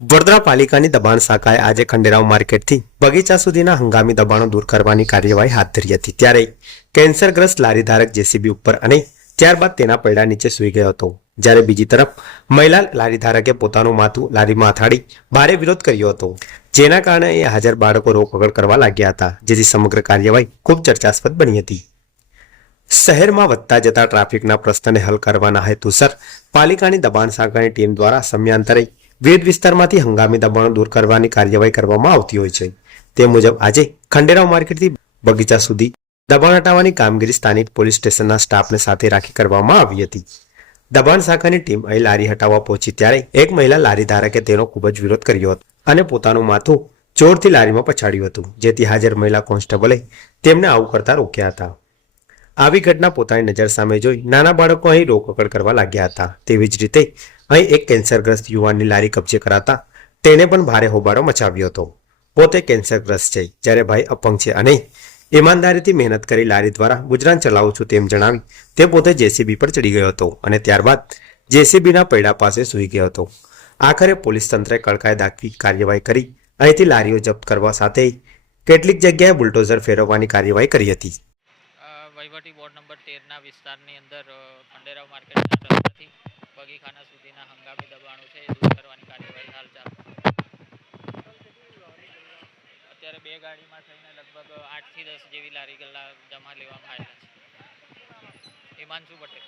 વડોદરા પાલિકાની દબાણ શાખાએ આજે ખંડેરાવ માર્કેટથી બગીચા સુધીના હંગામી દબાણો દૂર કરવાની કાર્યવાહી હાથ ધરી હતી. ત્યારે કેન્સરગ્રસ્ત લારીધારક જેસીબી ઉપર અને ત્યારબાદ તેના પૈડા નીચે સૂઈ ગયો હતો. જ્યારે બીજી તરફ મહિલા લારીધારકે પોતાનું માથું લારીમાં અથાડી ભારે વિરોધ કર્યો હતો. જેના કારણે એ હાજર બાળકો રોકકડ કરવા લાગ્યા હતા, જેથી સમગ્ર કાર્યવાહી ખૂબ ચર્ચાસ્પદ બની હતી. શહેરમાં વધતા જતા ટ્રાફિકના પ્રશ્નને હલ કરવાના હેતુસર પાલિકાની દબાણ શાખાની ટીમ દ્વારા સમયાંતરે વિવિધ વિસ્તારમાંથી હંગામી દબાણો દૂર કરવાની કાર્યવાહી કરવામાં આવતી હોય છે. તે મુજબ આજે ખંડેરાવ માર્કેટથી બગીચા સુધી દબાણ હટાવવાની કામગીરી સ્થાનિક પોલીસ સ્ટેશનના સ્ટાફને સાથે રાખી કરવામાં આવી હતી. દબાણ શાખાની ટીમ અહીં લારી હટાવવા પહોંચી ત્યારે એક મહિલા લારી ધારકે તેનો ખૂબ જ વિરોધ કર્યો હતો અને પોતાનું માથું જોરથી લારીમાં પછાડ્યું હતું, જેથી હાજર મહિલા કોન્સ્ટેબલે તેમને આવું કરતા રોક્યા હતા. આવી ઘટના પોતાની નજર સામે જોઈ નાના બાળકો અહીં રોકકડ કરવા લાગ્યા હતા. તેવી જ રીતે અહીં એક કેન્સરગ્રસ્ત યુવાનની લારી કબજે કરાતા તેને પણ ભારે હોબાળો મચાવ્યો હતો. પોતે કેન્સરગ્રસ્ત છે. જ્યારે ભાઈ અપંગ છે અને ઈમાનદારીથી મહેનત કરી લારી દ્વારા ગુજરાન ચલાવું છું તેમ જણાવી તે પોતે જેસીબી પર ચડી ગયો હતો અને ત્યારબાદ જેસીબીના પૈડા પાસે સૂઈ ગયો હતો. આખરે પોલીસ તંત્રે કડકાઈ દાખવી કાર્યવાહી કરી. અહીંથી લારીઓ જપ્ત કરવા સાથે કેટલીક જગ્યાએ બુલડોઝર ફેરવવાની કાર્યવાહી કરી હતી. વહીવટી બોર્ડ નંબર તેરના વિસ્તારની અંદર ખંડેરાવ માર્કેટના રસ્તાથી બગીખાના સુધીના હંગામી દબાણો છે, એ દૂર કરવાની કાર્યવાહી હાલ ચાલુ અત્યારે બે ગાડીમાં થઈને લગભગ આઠથી દસ જેવી લારી ગલ્લા જમા લેવામાં આવેલા છે. હિમાંશુ પટેલ.